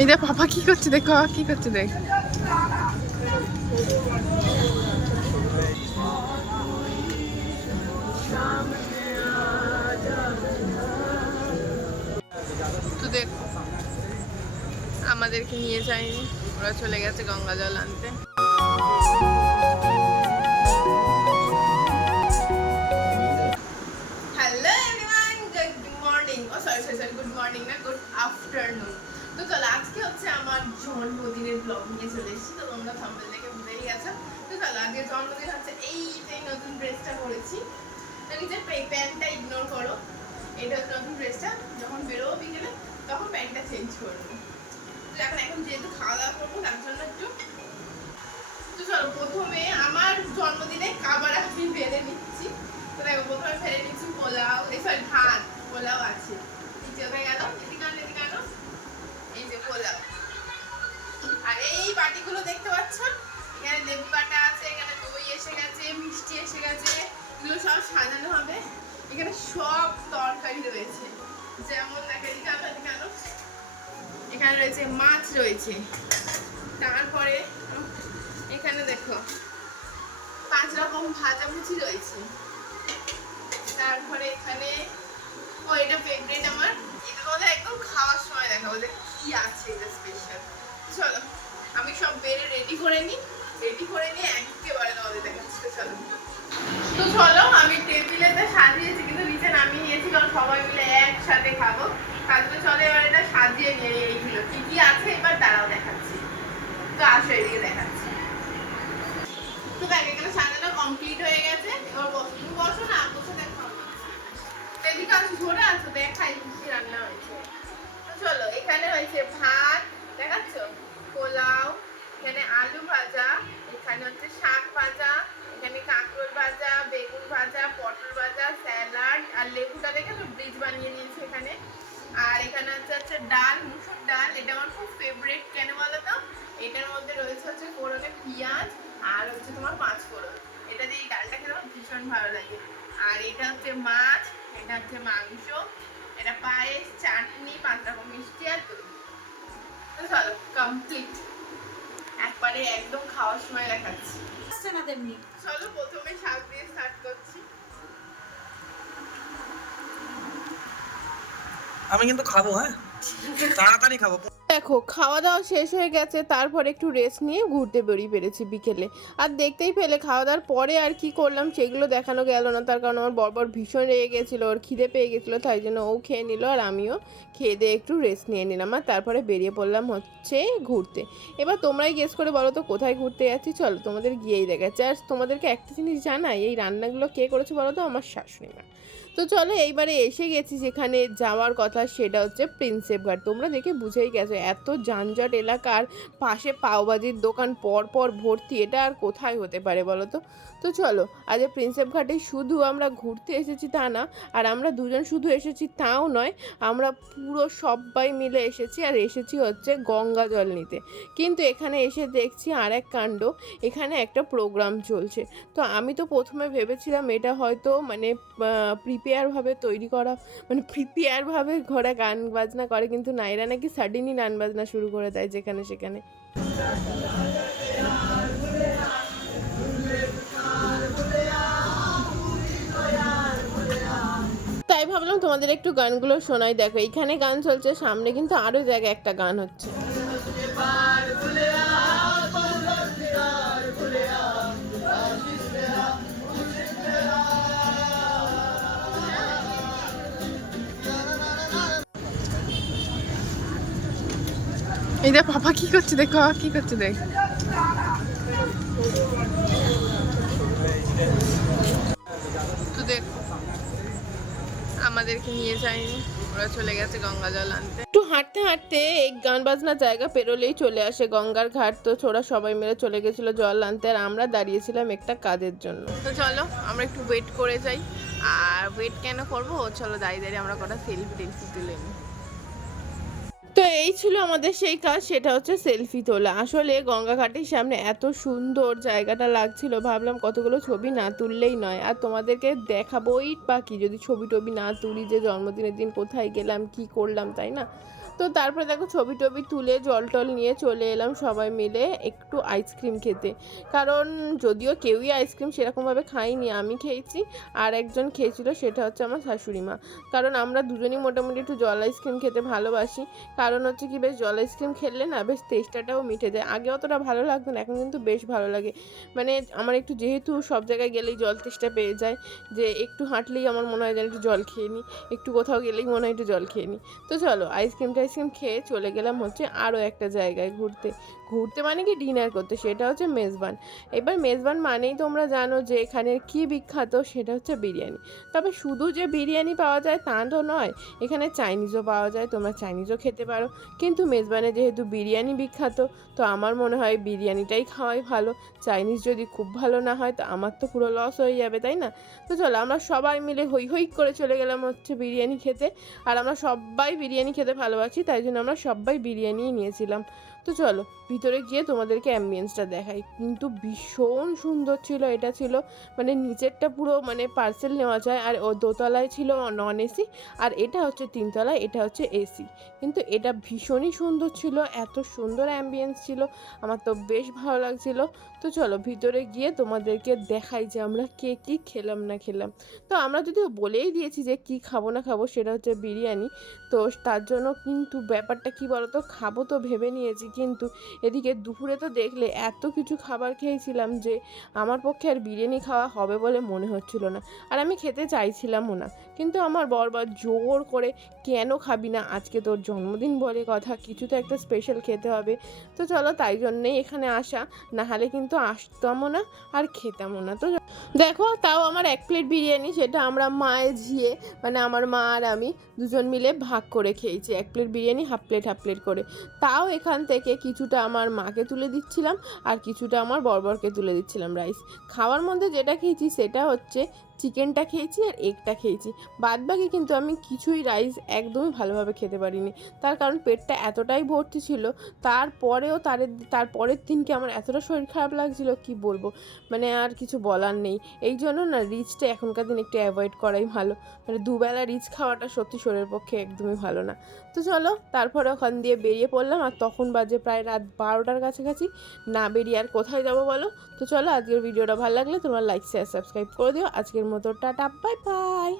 এই দেখ পাপা কি করছে, দেখ বাবা কি করছে, দেখ। তো দেখ আমাদেরকে নিয়ে যায়নি, ওরা চলে গেছে গঙ্গা জল আনতে। Hello everyone, good morning. Oh sorry sorry sorry, good morning না, গুড আফটারনুন। তো চলো আজকে হচ্ছে আমার জন্মদিনের ব্লগ নিয়ে চলে এসেছি। তো তোমরা থাম্বনেল দেখে বুঝেই গেছো। তো চলো আজকে জন্মদিন হচ্ছে, এই যে নতুন ড্রেসটা পরেছি। তো নিজের প্যান্টটা ইগনোর করো, এটা হচ্ছে নতুন ড্রেসটা। যখন বেরোবো বিকেলে তখন প্যান্টটা চেঞ্জ করবো। তো এখন যেহেতু খাওয়া দাওয়া করবো তার জন্য একটু। তো চলো প্রথমে আমার জন্মদিনে খাবার আমি বেড়ে নিচ্ছি। তো দেখো প্রথমে ফেলে নিচ্ছি পোলাও, সরি ভাত, পোলাও আছে নিচে হয়ে গেল। এদিকে আনো, এই যে পোলাও। আর এই বাটিগুলো দেখতে পাচ্ছ, এখানে লেবু কাটা আছে, এখানে দই এসে গেছে, মিষ্টি এসে গেছে, এগুলো সব সাজানো হবে। এখানে সব তরকারি রয়েছে, যেমন এদিকে আনো, এখানে রয়েছে মাছ রয়েছে। তারপরে এখানে দেখো 5 রকম ভাজাভুজি রয়েছে। তারপরে এখানে এটা ফেভারিট আমার, এটা তোমাদের একদম খাওয়ার সময় দেখাবো যে কি আছে এটা স্পেশাল। চলো আমি সব বেড়ে রেডি করে নিই একেবারে তোমাদের দেখাচ্ছি। তো চলো আমি টেবিলেতে সাজিয়েছি, কিন্তু নিচে নামিয়ে নিয়েছি কারণ সবাই মিলে একসাথে খাবো। তার জন্য চলো এবার এটা সাজিয়ে নিয়ে, এইগুলো কি কি আছে এবার দাঁড়াও দেখাচ্ছি। তো আসো এদিকে দেখাচ্ছি। তো দেখ এখানে সাজানো কমপ্লিট হয়ে গেছে। এবার বসো না, বসে দেখো এদিকে আছো, ঝরে আছো, দেখাই কি রান্না হয়েছে। তো চলো এখানে হয়েছে ভাত দেখাচ্ছ, পোলাও, এখানে আলু ভাজা, এখানে হচ্ছে শাক ভাজা, এখানে কাঁকরোল ভাজা, বেগুন ভাজা, পটল ভাজা, স্যালাড, আর লেবুটা দেখে তো ব্রিজ বানিয়ে নিয়েছি এখানে। আর এখানে হচ্ছে ডাল, মুসুর ডাল, এটা আমার খুব ফেভারিট। কেন বলো তো, এটার মধ্যে রয়েছে হচ্ছে ফোড়নে পেঁয়াজ আর হচ্ছে তোমার 5 ফোড়ন। এটা দিয়ে এই ডালটা খেতে আমার ভীষণ ভালো লাগে। আর এটা হচ্ছে মাছ, এটা হচ্ছে মাংস, এটা পায়েস, চাটনি, 5 রকম মিষ্টি আর দই। তো চলো কমপ্লিট, একবারে একদম খাওয়ার সময় দেখাচ্ছি। চলো প্রথমে শাক দিয়ে স্টার্ট করছি। আমি কিন্তু খাবো, হ্যাঁ তাড়াতাড়ি খাবো। দেখো খাওয়া দাওয়া শেষ হয়ে গেছে, তারপর একটু রেস্ট নিয়ে ঘুরতে বেরিয়ে পেরেছি বিকেলে। আর দেখতেই পেলে খাওয়া দাওয়ার পরে আর কি করলাম সেগুলো দেখানো গেল না, তার কারণ আমার বর ভীষণ রেগে গেছিলো, ওর খিদে পেয়ে গেছিলো, তাই জন্য ও খেয়ে নিল আর আমিও খেয়ে দিয়ে একটু রেস্ট নিয়ে নিলাম। আর তারপরে বেরিয়ে পড়লাম হচ্ছে ঘুরতে। এবার তোমরাই গেস করে বলো তো কোথায় ঘুরতে যাচ্ছি, চলো তোমাদের গিয়েই দেখাচ্ছি। আর তোমাদেরকে একটা জিনিস জানাই, এই রান্নাগুলো কে করেছে বলো তো, আমার শাশুড়ি মা। তো চলো এইবারে এসে গেছি যেখানে যাওয়ার কথা, সেটা হচ্ছে প্রিন্সেপ ঘাট। তোমরা দেখে বুঝেই গেছো এত যানজট এলাকার পাশে পাওভাজির দোকান পর পর ভর্তি, এটা আর কোথায় হতে পারে বলো তো। তো চলো আজ প্রিন্সেপ ঘাটে শুধু আমরা ঘুরতে এসেছি তা না, আর আমরা দুজন শুধু এসেছি তাও নয়, আমরা পুরো সবাই মিলে এসেছি। আর এসেছি হচ্ছে গঙ্গা জল নিতে। কিন্তু এখানে এসে দেখছি আর এক কাণ্ড, এখানে একটা প্রোগ্রাম চলছে। তো আমি তো প্রথমে ভেবেছিলাম এটা হয়তো মানে প্রিপেয়ারভাবে তৈরি করা, মানে প্রিপেয়ারভাবে ঘোরা গান বাজনা করে, কিন্তু না, এরা নাকি সাডেনলি গান বাজনা শুরু করে দেয় যেখানে সেখানে। তাই ভাবলাম তোমাদের একটু গানগুলো শোনাই। দেখো এইখানে গান চলছে, সামনে কিন্তু আরও জায়গায় একটা গান হচ্ছে। এই দেখ পাপা কি করছে, দেখ বাবা কি করছে, দেখ। তো দেখ আমাদেরকে নিয়ে যায়নি, ওরা চলে গেছে গঙ্গা জল আনতে। একটু হাঁটতে হাঁটতে এই গান বাজনার জায়গা পেরোলেই চলে আসে গঙ্গার ঘাট। তো ওরা সবাই মিলে চলে গেছিলো জল আনতে, আর আমরা দাঁড়িয়েছিলাম একটা কাজের জন্য। তো চলো আমরা একটু ওয়েট করে যাই। আর ওয়েট কেন করবো, চলো দাঁড়িয়ে দাঁড়িয়ে আমরা কটা সেলফি টেলফি তুলে নিই। তো এই ছিল আমাদের সেই কাজ, সেটা হচ্ছে সেলফি তোলা। আসলে গঙ্গাঘাটের সামনে এত সুন্দর জায়গাটা লাগছিল, ভাবলাম কতগুলো ছবি না তুললেই নয়। আর তোমাদেরকে দেখাবোই বা কি যদি ছবি টবি না তুলি, যে জন্মদিনের দিন কোথায় গেলাম কি করলাম, তাই না? তো তারপরে দেখো ছবি টবি তুলে জল টল নিয়ে চলে এলাম সবাই মিলে একটু আইসক্রিম খেতে। কারণ যদিও কেউই আইসক্রিম সেরকমভাবে খাইনি, আমি খেয়েছি আর একজন খেয়েছিল, সেটা হচ্ছে আমার শাশুড়ি মা। কারণ আমরা দুজনই মোটামুটি একটু জল আইসক্রিম খেতে ভালোবাসি। কারণ হচ্ছে কি, বেশ জল আইসক্রিম খেলে না বেশ তেষ্টাটাও মিটে যায়। আগে অতটা ভালো লাগতো না, এখন কিন্তু বেশ ভালো লাগে। মানে আমার একটু, যেহেতু সব জায়গায় গেলেই জল তেষ্টা পেয়ে যায়, যে একটু হাঁটলেই আমার মনে হয় যেন একটু জল খেয়ে নিই, একটু কোথাও গেলেই মনে হয় একটু জল খেয়ে নিই। তো চলো আইসক্রিম টাইসক্রিম খেয়ে চলে গেলাম হচ্ছে আরও একটা জায়গায় ঘুরতে। ঘুরতে মানে কি, ডিনার করতে, সেটা হচ্ছে মেজবান। এবার মেজবান মানেই তোমরা জানো যে এখানের কী বিখ্যাত, সেটা হচ্ছে বিরিয়ানি। তবে শুধু যে বিরিয়ানি পাওয়া যায় তা তো নয়, এখানে চাইনিজও পাওয়া যায়, তোমরা চাইনিজও খেতে পারো। কিন্তু মেজবানে যেহেতু বিরিয়ানি বিখ্যাত, তো আমার মনে হয় বিরিয়ানিটাই খাওয়াই ভালো। চাইনিজ যদি খুব ভালো না হয় তো আমার তো পুরো লস হয়ে যাবে, তাই না? তো চলো আমরা সবাই মিলে হই হই করে চলে গেলাম হচ্ছে বিরিয়ানি খেতে। আর আমরা সবাই বিরিয়ানি খেতে ভালোবাসি, তাই জন্য আমরা সবাই বিরিয়ানিই নিয়েছিলাম। তো চলো ভিতরে গিয়ে তোমাদেরকে অ্যাম্বিয়েন্সটা দেখাই, কিন্তু ভীষণ সুন্দর ছিল। এটা ছিল মানে নিচেরটা পুরো মানে পার্সেল নেওয়া যায়, আর ও দোতলায় ছিল নন এসি, আর এটা হচ্ছে তিনতলায়, এটা হচ্ছে এসি। কিন্তু এটা ভীষণই সুন্দর ছিল, এত সুন্দর অ্যাম্বিয়েন্স ছিল, আমার তো বেশ ভালো লাগছিল। তো চলো ভিতরে গিয়ে তোমাদেরকে দেখাই যে আমরা কে কী খেলাম না খেলাম। তো আমরা যদিও বলেই দিয়েছি যে কি খাবো না খাবো, সেটা হচ্ছে বিরিয়ানি। তো তার জন্য কিন্তু ব্যাপারটা কি বলতো, খাবো তো ভেবে নিয়েছি, কিন্তু এদিকে দুপুরে তো দেখলে এত কিছু খাবার খেয়েছিলাম যে আমার পক্ষে আর বিরিয়ানি খাওয়া হবে বলে মনে হচ্ছিল না। আর আমি খেতে চাইছিলামও না, কিন্তু আমার বরবার জোর করে, কেন খাবি না, আজকে তোর জন্মদিন বলে কথা, কিছু তো একটা স্পেশাল খেতে হবে। তো চলো তাই জন্যেই এখানে আসা, না হলে কিন্তু আসতামও না আর খেতামও না। তো দেখো তাও আমার 1 প্লেট বিরিয়ানি, সেটা আমরা মায়ের ঝিয়ে মানে আমার মা আর আমি দুজন মিলে ভাগ করে খেয়েছি। 1 প্লেট বিরিয়ানি হাফ প্লেট করে। তাও এখান থেকে কিছুটা আমার মাকে তুলে দিচ্ছিলাম, আর কিছুটা আমার বরকে তুলে দিচ্ছিলাম রাইস। খাওয়ার মধ্যে যেটা খেয়েছি সেটা হচ্ছে চিকেনটা খেয়েছি আর এগটা খেয়েছি। বাদবাকি কিন্তু আমি কিছুই রাইস একদমই ভালোভাবে খেতে পারিনি। তার কারণ পেটটা এতটাই ভর্তি ছিল, তারপরেও তারপরের দিনকে আমার এতটা শরীর খারাপ লাগছিল কি বলবো, মানে আর কিছু বলার নেই। এই জন্য না রিচটা এখনকার দিন একটু অ্যাভয়েড করাই ভালো। মানে দুবেলা রিচ খাওয়াটা সত্যি শরীরের পক্ষে একদমই ভালো না। তো চলো তারপরে ওখান দিয়ে বেরিয়ে পড়লাম, আর তখন বাজে প্রায় রাত 12টার কাছাকাছি। না বেরিয়ে আর কোথায় যাবো বলো? তো চলো আজকের ভিডিওটা ভালো লাগলে তোমরা লাইক শেয়ার সাবস্ক্রাইব করে দিও। আজকের মতো টাটা, বাই বাই।